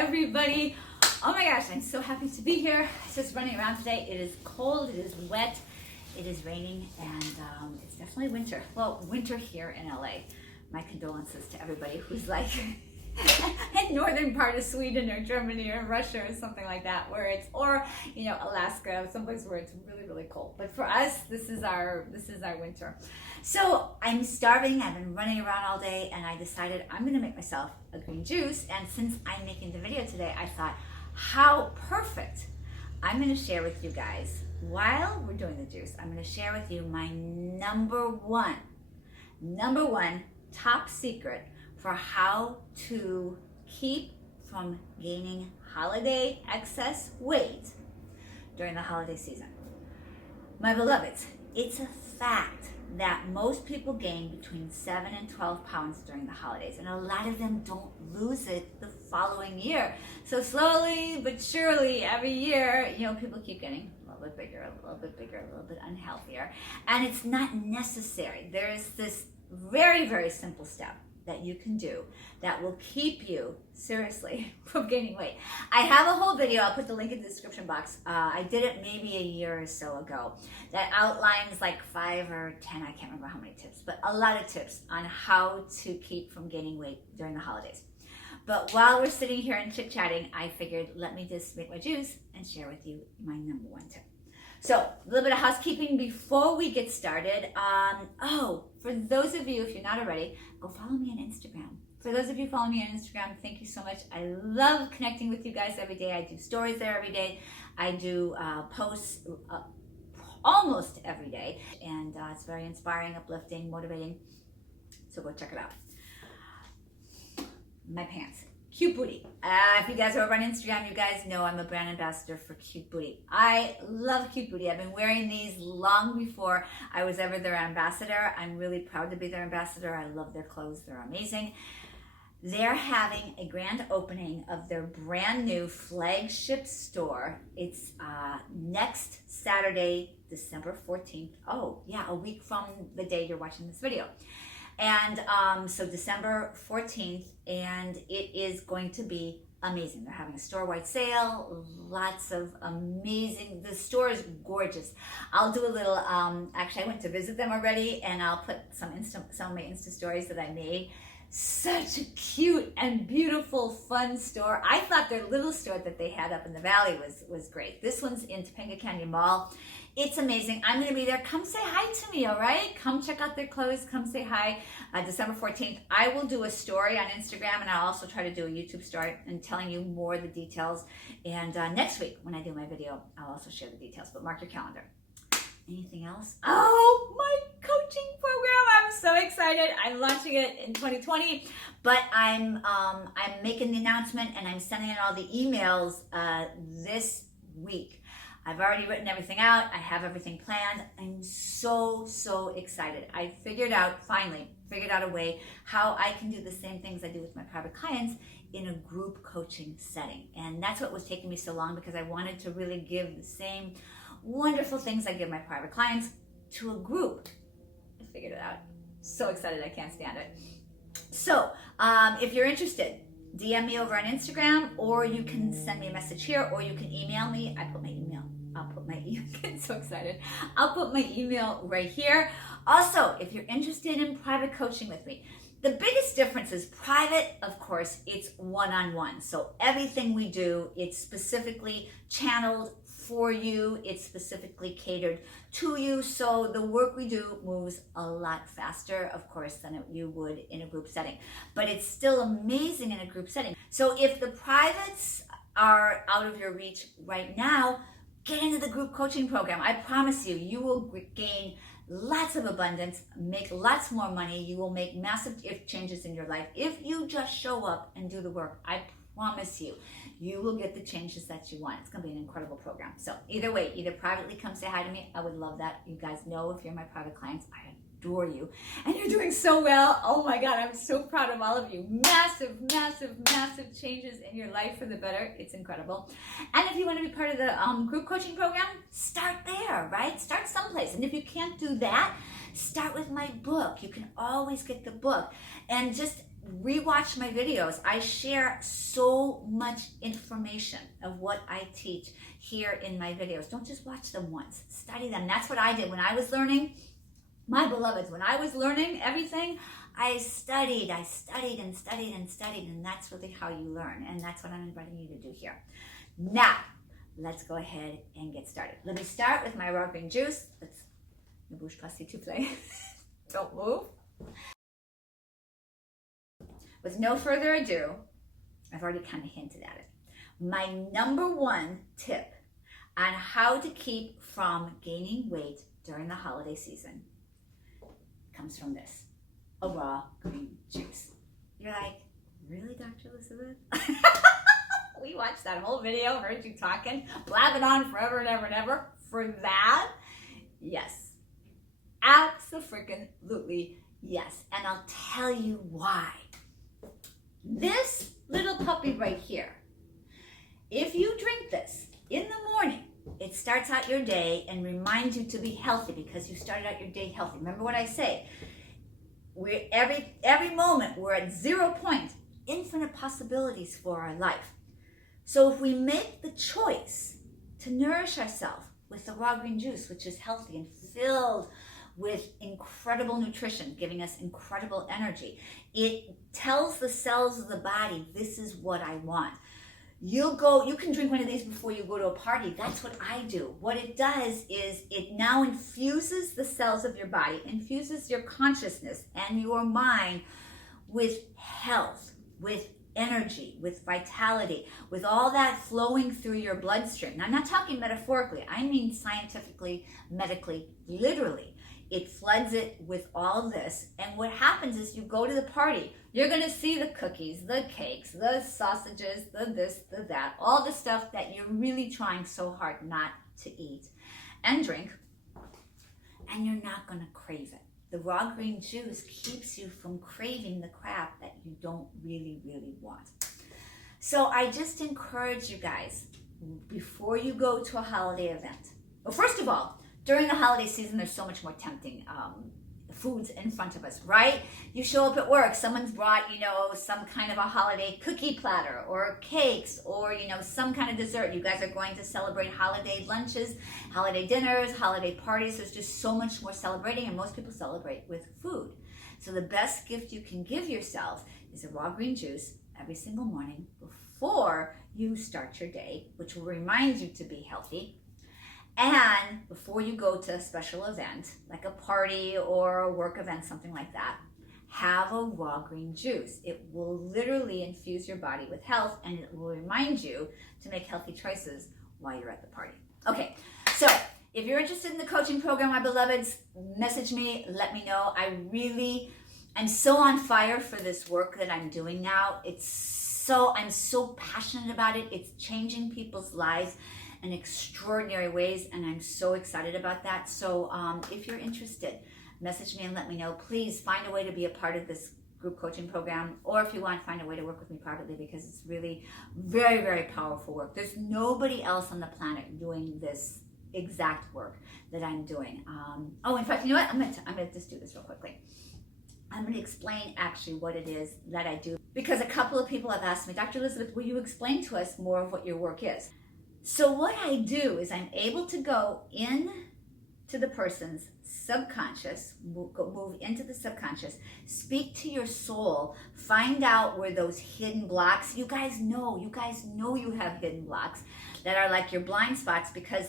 everybody. Oh my gosh, I'm so happy to be here. Just running around today. It is cold, it is wet, it is raining, and it's definitely winter. Well, winter here in LA. My condolences to everybody who's like in northern part of Sweden or Germany or Russia or something like that, where it's, or you know, Alaska, someplace where it's really, really cold. But for us, this is our winter. So I'm starving. I've been running around all day, and I decided I'm going to make myself a green juice. And since I'm making the video today, I thought, how perfect! I'm going to share with you guys while we're doing the juice. I'm going to share with you my number one top secret for how to keep from gaining holiday excess weight during the holiday season. My beloveds, it's a fact that most people gain between 7 and 12 pounds during the holidays, and a lot of them don't lose it the following year. So slowly but surely, every year, you know, people keep getting a little bit bigger, a little bit bigger, a little bit unhealthier, and it's not necessary. There's this very, very simple step that you can do that will keep you, seriously, from gaining weight. I have a whole video, I'll put the link in the description box. I did it maybe a year or so ago that outlines like 5 or 10, I can't remember how many tips, but a lot of tips on how to keep from gaining weight during the holidays. But while we're sitting here and chit-chatting, I figured let me just make my juice and share with you my number one tip. So, a little bit of housekeeping before we get started. For those of you, if you're not already, go follow me on Instagram. For those of you following me on Instagram, thank you so much. I love connecting with you guys every day. I do stories there every day. I do posts almost every day. And it's very inspiring, uplifting, motivating. So go check it out. My pants. Cute Booty. If you guys are over on Instagram, you guys know I'm a brand ambassador for Cute Booty. I love Cute Booty. I've been wearing these long before I was ever their ambassador. I'm really proud to be their ambassador. I love their clothes. They're amazing. They're having a grand opening of their brand new flagship store. It's next Saturday, December 14th. Oh, yeah, a week from the day you're watching this video. And so December 14th, and it is going to be amazing. They're having a store-wide sale, lots of amazing, the store is gorgeous. I'll do a little, actually I went to visit them already, and I'll put some of my Insta stories that I made. Such a cute and beautiful, fun store. I thought their little store that they had up in the valley was great. This one's in Topanga Canyon Mall. It's amazing. I'm going to be there. Come say hi to me, all right? Come check out their clothes. Come say hi. December 14th, I will do a story on Instagram, and I'll also try to do a YouTube story and telling you more of the details. And next week, when I do my video, I'll also share the details. But mark your calendar. Anything else? Oh, my coaching program. I'm so excited. I'm launching it in 2020, but I'm making the announcement, and I'm sending out all the emails this week. I've already written everything out. I have everything planned. I'm so excited. I finally figured out a way how I can do the same things I do with my private clients in a group coaching setting. And that's what was taking me so long, because I wanted to really give the same wonderful things I give my private clients to a group. I figured it out. So excited, I can't stand it. So if you're interested, DM me over on Instagram, or you can send me a message here, or you can email me. I'll put my email. I'm so excited. I'll put my email right here. Also, if you're interested in private coaching with me, the biggest difference is private, of course, it's one-on-one. So everything we do, it's specifically channeled for you. It's specifically catered to you. So the work we do moves a lot faster, of course, than you would in a group setting. But it's still amazing in a group setting. So if the privates are out of your reach right now, get into the group coaching program. I promise you, you will gain lots of abundance, make lots more money. You will make massive changes in your life if you just show up and do the work. I promise you, you will get the changes that you want. It's going to be an incredible program. So either way, either privately come say hi to me. I would love that. You guys know, if you're my private clients, I adore you. And you're doing so well. Oh my God, I'm so proud of all of you. Massive changes in your life for the better. It's incredible. And if you want to be part of the group coaching program, start there, right? Start someplace. And if you can't do that, start with my book. You can always get the book. And just rewatch my videos. I share so much information of what I teach here in my videos. Don't just watch them once, study them. That's what I did when I was learning. My beloveds, when I was learning everything, I studied and studied, and that's really how you learn. And that's what I'm inviting you to do here. Now, let's go ahead and get started. Let me start with my raw green juice. Ne bouge pas s'il te plaît. Don't move. With no further ado, I've already kind of hinted at it. My number one tip on how to keep from gaining weight during the holiday season comes from this, a raw green juice. You're like, really, Dr. Elizabeth? We watched that whole video, heard you talking, blabbing on forever and ever and ever. For that, yes. Abso-freaking-lutely yes. And I'll tell you why. This little puppy right here, if you drink this in the morning, it starts out your day and reminds you to be healthy because you started out your day healthy. Remember what I say? We're every moment we're at 0 point, infinite possibilities for our life. So if we make the choice to nourish ourselves with the raw green juice, which is healthy and filled with incredible nutrition, giving us incredible energy, it tells the cells of the body, this is what I want. You can drink one of these before you go to a party. That's what I do. What it does is it now infuses the cells of your body, infuses your consciousness and your mind with health, with energy, with vitality, with all that flowing through your bloodstream. Now, I'm not talking metaphorically. I mean scientifically, medically, literally. It floods it with all this. And what happens is you go to the party. You're going to see the cookies, the cakes, the sausages, the this, the that, all the stuff that you're really trying so hard not to eat and drink. And you're not going to crave it. The raw green juice keeps you from craving the crap that you don't really, really want. So I just encourage you guys, before you go to a holiday event, well, first of all, during the holiday season, there's so much more tempting foods in front of us, right? You show up at work, someone's brought, some kind of a holiday cookie platter or cakes or, some kind of dessert. You guys are going to celebrate holiday lunches, holiday dinners, holiday parties. There's just so much more celebrating, and most people celebrate with food. So the best gift you can give yourself is a raw green juice every single morning before you start your day, which will remind you to be healthy. And before you go to a special event, like a party or a work event, something like that, have a raw green juice. It will literally infuse your body with health, and it will remind you to make healthy choices while you're at the party. Okay, so if you're interested in the coaching program, my beloveds, message me, let me know. I'm so on fire for this work that I'm doing now. I'm so passionate about it. It's changing people's lives in extraordinary ways, and I'm so excited about that. So if you're interested, message me and let me know. Please find a way to be a part of this group coaching program, or if you want, find a way to work with me privately, because it's really very, very powerful work. There's nobody else on the planet doing this exact work that I'm doing. In fact, you know what? I'm gonna just do this real quickly. I'm going to explain actually what it is that I do, because a couple of people have asked me, Dr. Elizabeth, will you explain to us more of what your work is? So what I do is I'm able to go in to the person's subconscious, move into the subconscious, speak to your soul, find out where those hidden blocks, you guys know you have hidden blocks that are like your blind spots, because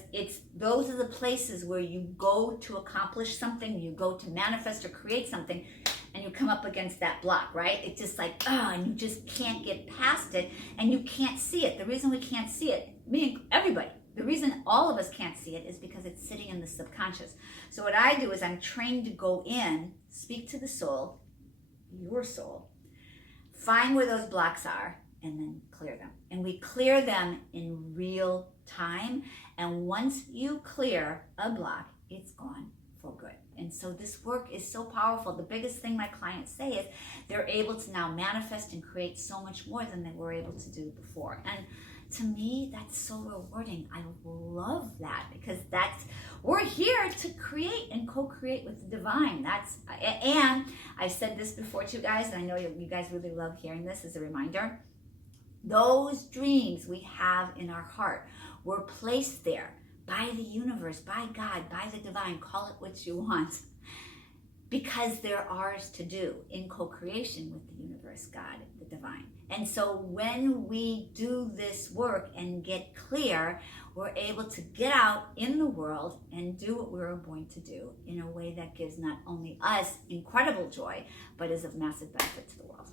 those are the places where you go to accomplish something, you go to manifest or create something, and you come up against that block, right? It's just like, and you just can't get past it, and you can't see it. The reason we can't see it, me and everybody, the reason all of us can't see it is because it's sitting in the subconscious. So what I do is I'm trained to go in, speak to the soul, your soul, find where those blocks are, and then clear them. And we clear them in real time. And once you clear a block, it's gone for good. And so this work is so powerful. The biggest thing my clients say is they're able to now manifest and create so much more than they were able to do before. And to me, that's so rewarding. I love that because we're here to create and co-create with the divine. And I've said this before to you guys, and I know you guys really love hearing this as a reminder. Those dreams we have in our heart were placed there by the universe, by God, by the divine, call it what you want, because they're ours to do in co-creation with the universe, God, the divine. And so when we do this work and get clear, we're able to get out in the world and do what we were born to do in a way that gives not only us incredible joy, but is of massive benefit to the world.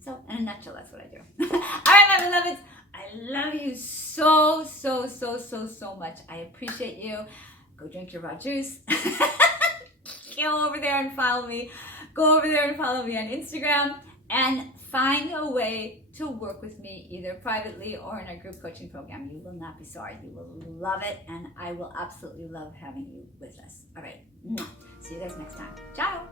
So in a nutshell, that's what I do. All right, my beloveds, I love you so, so, so, so, so much. I appreciate you. Go drink your raw juice. Go over there and follow me. Go over there and follow me on Instagram and find a way to work with me either privately or in our group coaching program. You will not be sorry. You will love it, and I will absolutely love having you with us. All right. See you guys next time. Ciao.